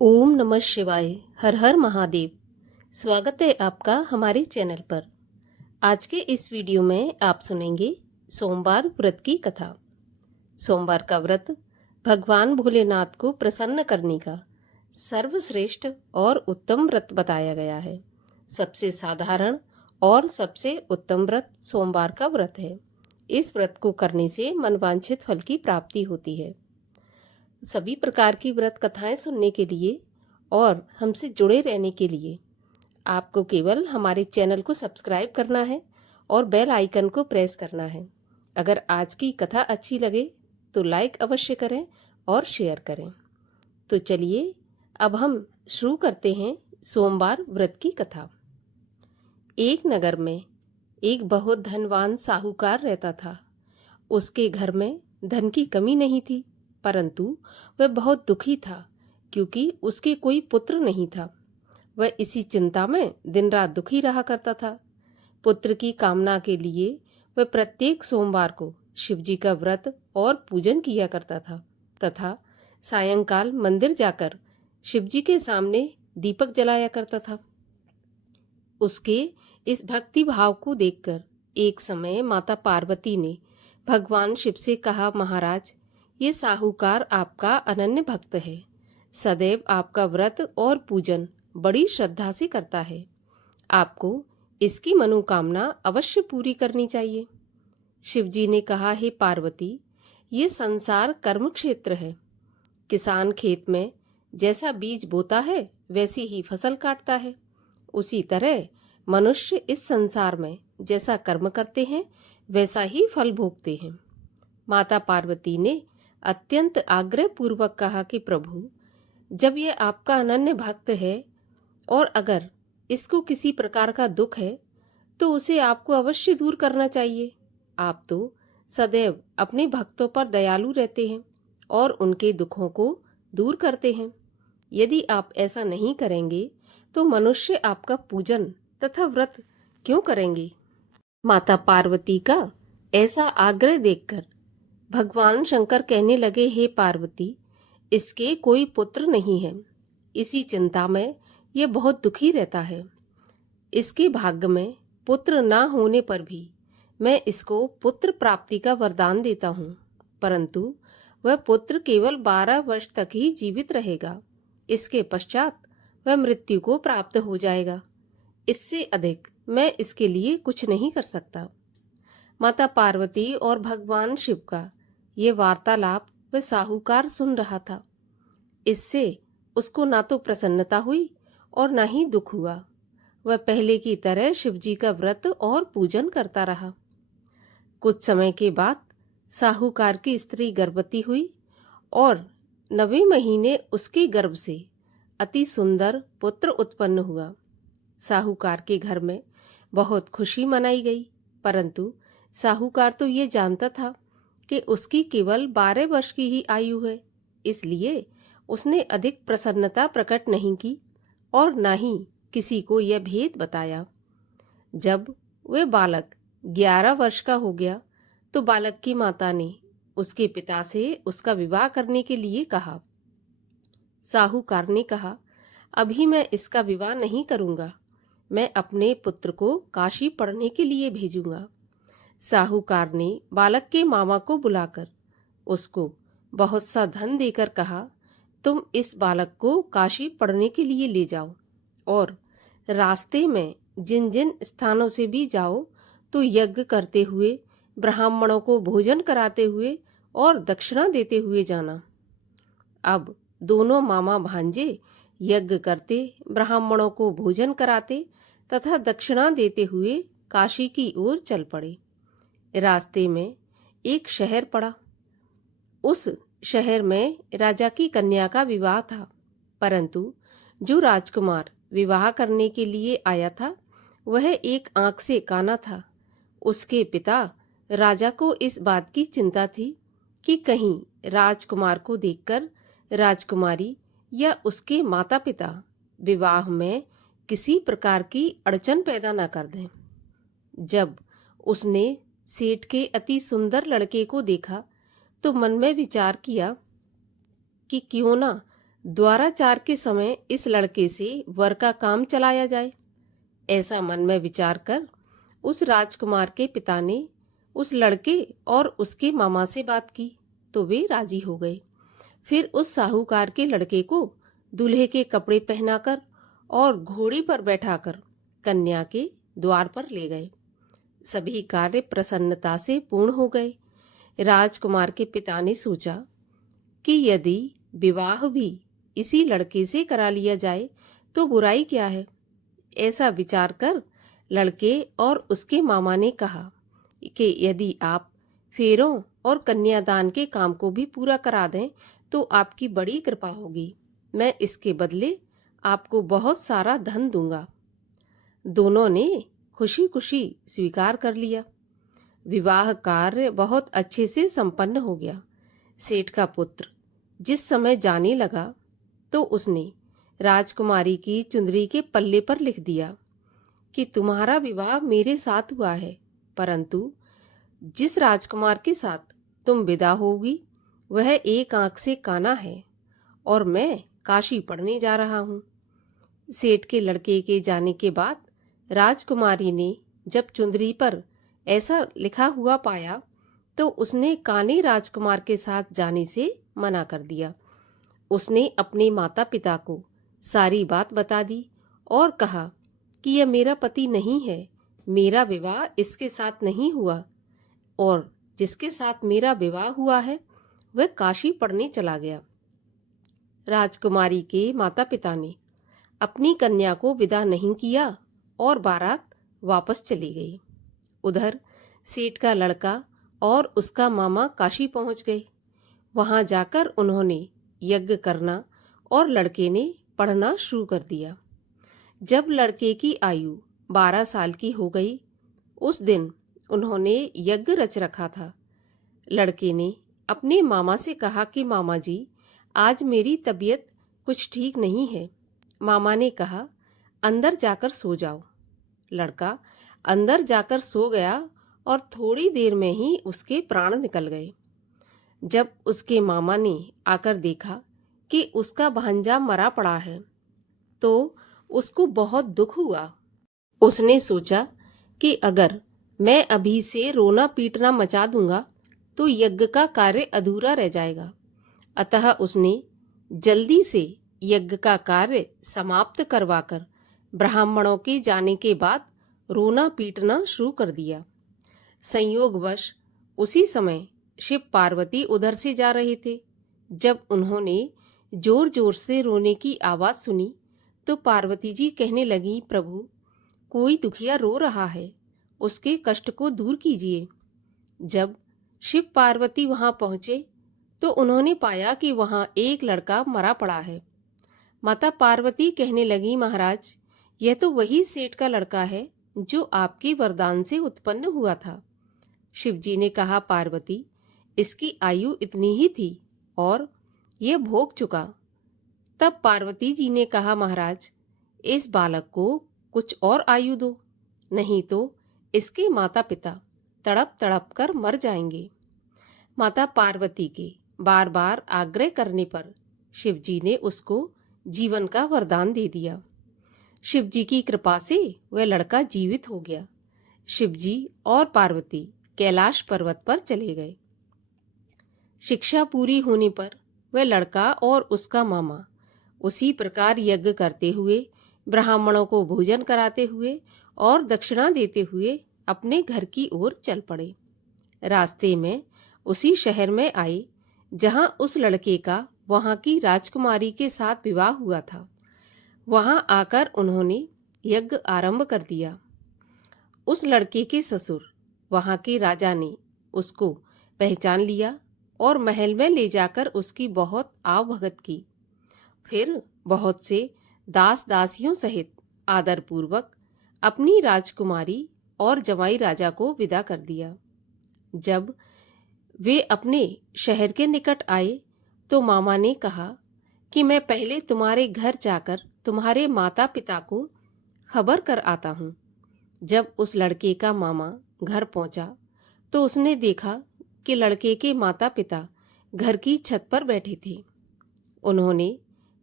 ओम नमः शिवाय। हर हर महादेव। स्वागत है आपका हमारे चैनल पर। आज के इस वीडियो में आप सुनेंगे सोमवार व्रत की कथा। सोमवार का व्रत भगवान भोलेनाथ को प्रसन्न करने का सर्वश्रेष्ठ और उत्तम व्रत बताया गया है। सबसे साधारण और सबसे उत्तम व्रत सोमवार का व्रत है। इस व्रत को करने से मनवांछित फल की प्राप्ति होती है। सभी प्रकार की व्रत कथाएं सुनने के लिए और हमसे जुड़े रहने के लिए आपको केवल हमारे चैनल को सब्सक्राइब करना है और बेल आइकन को प्रेस करना है। अगर आज की कथा अच्छी लगे तो लाइक अवश्य करें और शेयर करें। तो चलिए अब हम शुरू करते हैं सोमवार व्रत की कथा। एक नगर में एक बहुत धनवान साहूकार रहता था। उसके घर में धन की कमी नहीं थी, परंतु वह बहुत दुखी था क्योंकि उसके कोई पुत्र नहीं था। वह इसी चिंता में दिन रात दुखी रहा करता था। पुत्र की कामना के लिए वह प्रत्येक सोमवार को शिवजी का व्रत और पूजन किया करता था तथा सायंकाल मंदिर जाकर शिवजी के सामने दीपक जलाया करता था। उसके इस भक्ति भाव को देखकर एक समय माता पार्वती ने भगवान शिव से कहा, महाराज, ये साहूकार आपका अनन्य भक्त है। सदैव आपका व्रत और पूजन बड़ी श्रद्धा से करता है। आपको इसकी मनोकामना अवश्य पूरी करनी चाहिए। शिवजी ने कहा, हे पार्वती, ये संसार कर्म क्षेत्र है। किसान खेत में जैसा बीज बोता है वैसी ही फसल काटता है। उसी तरह मनुष्य इस संसार में जैसा कर्म करते हैं वैसा ही फल भोगते हैं। माता पार्वती ने अत्यंत आग्रह पूर्वक कहा कि प्रभु, जब यह आपका अनन्य भक्त है और अगर इसको किसी प्रकार का दुख है तो उसे आपको अवश्य दूर करना चाहिए। आप तो सदैव अपने भक्तों पर दयालु रहते हैं और उनके दुखों को दूर करते हैं। यदि आप ऐसा नहीं करेंगे तो मनुष्य आपका पूजन तथा व्रत क्यों करेंगे? माता पार्वती का ऐसा आग्रह देखकर भगवान शंकर कहने लगे, हे पार्वती, इसके कोई पुत्र नहीं है। इसी चिंता में यह बहुत दुखी रहता है। इसके भाग्य में पुत्र ना होने पर भी मैं इसको पुत्र प्राप्ति का वरदान देता हूँ, परंतु वह पुत्र केवल 12 वर्ष तक ही जीवित रहेगा। इसके पश्चात वह मृत्यु को प्राप्त हो जाएगा। इससे अधिक मैं इसके लिए कुछ नहीं कर सकता। माता पार्वती और भगवान शिव का ये वार्तालाप वह साहूकार सुन रहा था। इससे उसको ना तो प्रसन्नता हुई और ना ही दुख हुआ। वह पहले की तरह शिवजी का व्रत और पूजन करता रहा। कुछ समय के बाद साहूकार की स्त्री गर्भवती हुई और 9वें महीने उसके गर्भ से अति सुंदर पुत्र उत्पन्न हुआ। साहूकार के घर में बहुत खुशी मनाई गई, परंतु साहूकार तो ये जानता था कि उसकी केवल 12 वर्ष की ही आयु है, इसलिए उसने अधिक प्रसन्नता प्रकट नहीं की और न ही किसी को यह भेद बताया। जब वह बालक 11 वर्ष का हो गया तो बालक की माता ने उसके पिता से उसका विवाह करने के लिए कहा। साहूकार ने कहा, अभी मैं इसका विवाह नहीं करूंगा, मैं अपने पुत्र को काशी पढ़ने के लिए भेजूंगा। साहूकार ने बालक के मामा को बुलाकर उसको बहुत सा धन देकर कहा, तुम इस बालक को काशी पढ़ने के लिए ले जाओ और रास्ते में जिन जिन स्थानों से भी जाओ तो यज्ञ करते हुए, ब्राह्मणों को भोजन कराते हुए और दक्षिणा देते हुए जाना। अब दोनों मामा भांजे यज्ञ करते, ब्राह्मणों को भोजन कराते तथा दक्षिणा देते हुए काशी की ओर चल पड़े। रास्ते में एक शहर पड़ा। उस शहर में राजा की कन्या का विवाह था, परंतु जो राजकुमार विवाह करने के लिए आया था वह एक आंख से काना था। उसके पिता राजा को इस बात की चिंता थी कि कहीं राजकुमार को देखकर राजकुमारी या उसके माता पिता विवाह में किसी प्रकार की अड़चन पैदा न कर दें। जब उसने सेठ के अति सुंदर लड़के को देखा तो मन में विचार किया कि क्यों ना द्वाराचार के समय इस लड़के से वर का काम चलाया जाए। ऐसा मन में विचार कर उस राजकुमार के पिता ने उस लड़के और उसके मामा से बात की तो वे राजी हो गए। फिर उस साहूकार के लड़के को दूल्हे के कपड़े पहनाकर और घोड़ी पर बैठाकर कन्या के द्वार पर ले गए। सभी कार्य प्रसन्नता से पूर्ण हो गए। राजकुमार के पिता ने सोचा कि यदि विवाह भी इसी लड़के से करा लिया जाए तो बुराई क्या है। ऐसा विचार कर लड़के और उसके मामा ने कहा कि यदि आप फेरों और कन्यादान के काम को भी पूरा करा दें तो आपकी बड़ी कृपा होगी। मैं इसके बदले आपको बहुत सारा धन दूंगा। दोनों ने खुशी खुशी स्वीकार कर लिया। विवाह कार्य बहुत अच्छे से संपन्न हो गया। सेठ का पुत्र जिस समय जाने लगा तो उसने राजकुमारी की चुंदरी के पल्ले पर लिख दिया कि तुम्हारा विवाह मेरे साथ हुआ है, परंतु जिस राजकुमार के साथ तुम विदा होगी वह एक आंख से काना है और मैं काशी पढ़ने जा रहा हूँ। सेठ के लड़के के जाने के बाद राजकुमारी ने जब चुंदरी पर ऐसा लिखा हुआ पाया तो उसने काने राजकुमार के साथ जाने से मना कर दिया। उसने अपने माता पिता को सारी बात बता दी और कहा कि यह मेरा पति नहीं है, मेरा विवाह इसके साथ नहीं हुआ और जिसके साथ मेरा विवाह हुआ है वह काशी पढ़ने चला गया। राजकुमारी के माता पिता ने अपनी कन्या को विदा नहीं किया और बारात वापस चली गई। उधर सेठ का लड़का और उसका मामा काशी पहुंच गए। वहां जाकर उन्होंने यज्ञ करना और लड़के ने पढ़ना शुरू कर दिया। जब लड़के की आयु 12 साल की हो गई, उस दिन उन्होंने यज्ञ रच रखा था। लड़के ने अपने मामा से कहा कि मामा जी, आज मेरी तबीयत कुछ ठीक नहीं है। मामा ने कहा, अंदर जाकर सो जाओ। लड़का अंदर जाकर सो गया और थोड़ी देर में ही उसके प्राण निकल गए। जब उसके मामा ने आकर देखा कि उसका भांजा मरा पड़ा है तो उसको बहुत दुख हुआ। उसने सोचा कि अगर मैं अभी से रोना पीटना मचा दूंगा तो यज्ञ का कार्य अधूरा रह जाएगा। अतः उसने जल्दी से यज्ञ का कार्य समाप्त करवाकर ब्राह्मणों के जाने के बाद रोना पीटना शुरू कर दिया। संयोगवश उसी समय शिव पार्वती उधर से जा रहे थे। जब उन्होंने जोर जोर से रोने की आवाज सुनी तो पार्वती जी कहने लगी, प्रभु, कोई दुखिया रो रहा है, उसके कष्ट को दूर कीजिए। जब शिव पार्वती वहां पहुंचे तो उन्होंने पाया कि वहां एक लड़का मरा पड़ा है। माता पार्वती कहने लगी, महाराज, यह तो वही सेठ का लड़का है जो आपके वरदान से उत्पन्न हुआ था। शिवजी ने कहा, पार्वती, इसकी आयु इतनी ही थी और यह भोग चुका। तब पार्वती जी ने कहा, महाराज, इस बालक को कुछ और आयु दो, नहीं तो इसके माता पिता तड़प तड़प कर मर जाएंगे। माता पार्वती के बार बार आग्रह करने पर शिवजी ने उसको जीवन का वरदान दे दिया। शिवजी की कृपा से वह लड़का जीवित हो गया। शिवजी और पार्वती कैलाश पर्वत पर चले गए। शिक्षा पूरी होने पर वह लड़का और उसका मामा उसी प्रकार यज्ञ करते हुए, ब्राह्मणों को भोजन कराते हुए और दक्षिणा देते हुए अपने घर की ओर चल पड़े। रास्ते में उसी शहर में आए जहां उस लड़के का वहां की राजकुमारी के साथ विवाह हुआ था। वहां आकर उन्होंने यज्ञ आरंभ कर दिया। उस लड़के के ससुर वहां के राजा ने उसको पहचान लिया और महल में ले जाकर उसकी बहुत आवभगत की। फिर बहुत से दास दासियों सहित आदरपूर्वक अपनी राजकुमारी और जमाई राजा को विदा कर दिया। जब वे अपने शहर के निकट आए तो मामा ने कहा कि मैं पहले तुम्हारे घर जाकर तुम्हारे माता पिता को खबर कर आता हूँ। जब उस लड़के का मामा घर पहुंचा तो उसने देखा कि लड़के के माता पिता घर की छत पर बैठे थे। उन्होंने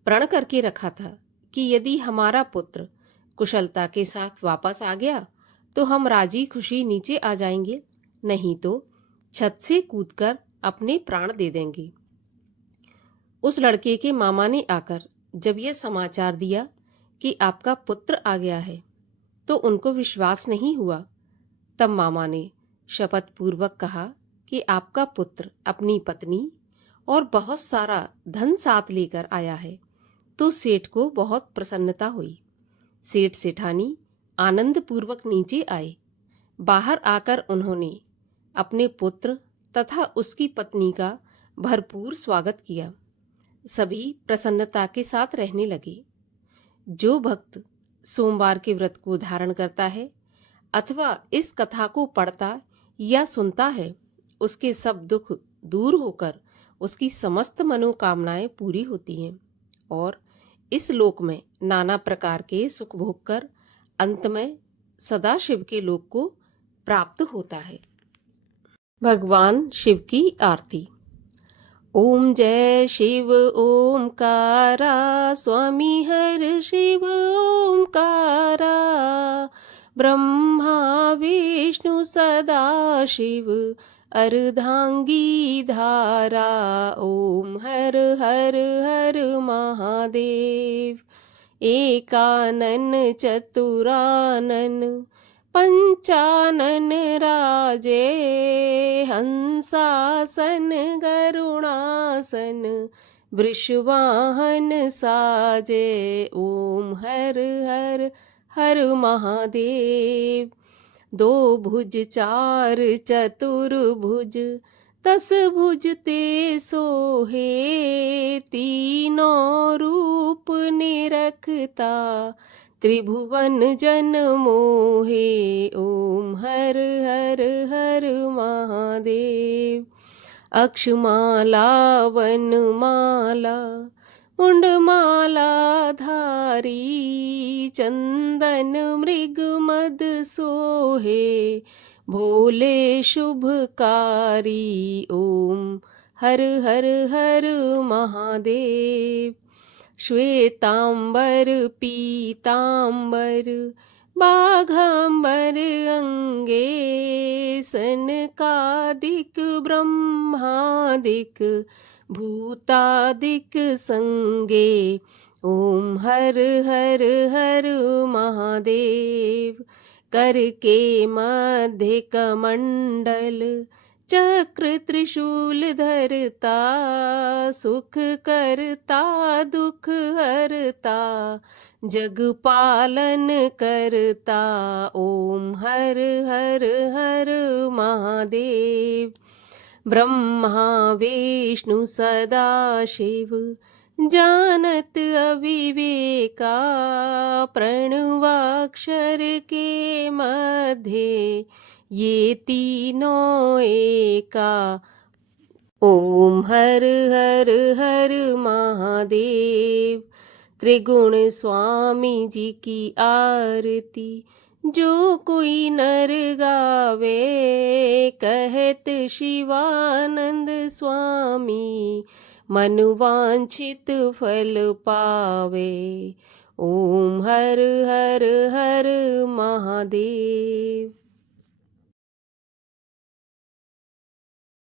प्रण करके रखा था कि यदि हमारा पुत्र कुशलता के साथ वापस आ गया तो हम राजी खुशी नीचे आ जाएंगे, नहीं तो छत से कूदकर अपने प्राण दे देंगे। उस लड़के के मामा ने आकर जब यह समाचार दिया कि आपका पुत्र आ गया है तो उनको विश्वास नहीं हुआ। तब मामा ने शपथ पूर्वक कहा कि आपका पुत्र अपनी पत्नी और बहुत सारा धन साथ लेकर आया है। तो सेठ को बहुत प्रसन्नता हुई। सेठ सेठानी आनंद पूर्वक नीचे आए। बाहर आकर उन्होंने अपने पुत्र तथा उसकी पत्नी का भरपूर स्वागत किया। सभी प्रसन्नता के साथ रहने लगे। जो भक्त सोमवार के व्रत को धारण करता है अथवा इस कथा को पढ़ता या सुनता है, उसके सब दुख दूर होकर उसकी समस्त मनोकामनाएं पूरी होती हैं और इस लोक में नाना प्रकार के सुख भोग कर अंत में सदाशिव के लोक को प्राप्त होता है। भगवान शिव की आरती। ओम जय शिव ओमकारा, स्वामी हर शिव ओमकारा, ब्रह्मा विष्णु सदा शिव अर्धांगी धारा। ओम हर हर हर महादेव। एकानन चतुरानन पंचानन राजे, हंसासन गरुणासन वृषवाहन साजे। ओम हर हर हर महादेव। दो भुज चार चतुर्भुज, 10 भुज ते सोहे, तीनों रूप निरखता त्रिभुवन जन मोहे। ओम हर हर हर महादेव। अक्षमाला वनमाला मुंडमाला धारी, चंदन मृग मद सोहे, भोले शुभकारी। ओम हर हर हर महादेव। श्वेतांबर पीतांबर बाघांबर अंगे, सनकादिक ब्रह्मादिक भूतादिक संगे। ओम हर हर हर महादेव। करके मध्य कमंडल, चक्र त्रिशूल धरता, सुख करता दुख हरता, जग पालन करता। ओम हर हर हर महादेव। ब्रह्मा विष्णु सदा शिव, जानत अविवेका, प्रणवाक्षर के मध्य ये तीनों एका। ओम हर हर हर महादेव। त्रिगुण स्वामी जी की आरती जो कोई नर गावे, कहत शिवानंद स्वामी मन वांछित फल पावे। ओम हर हर हर महादेव।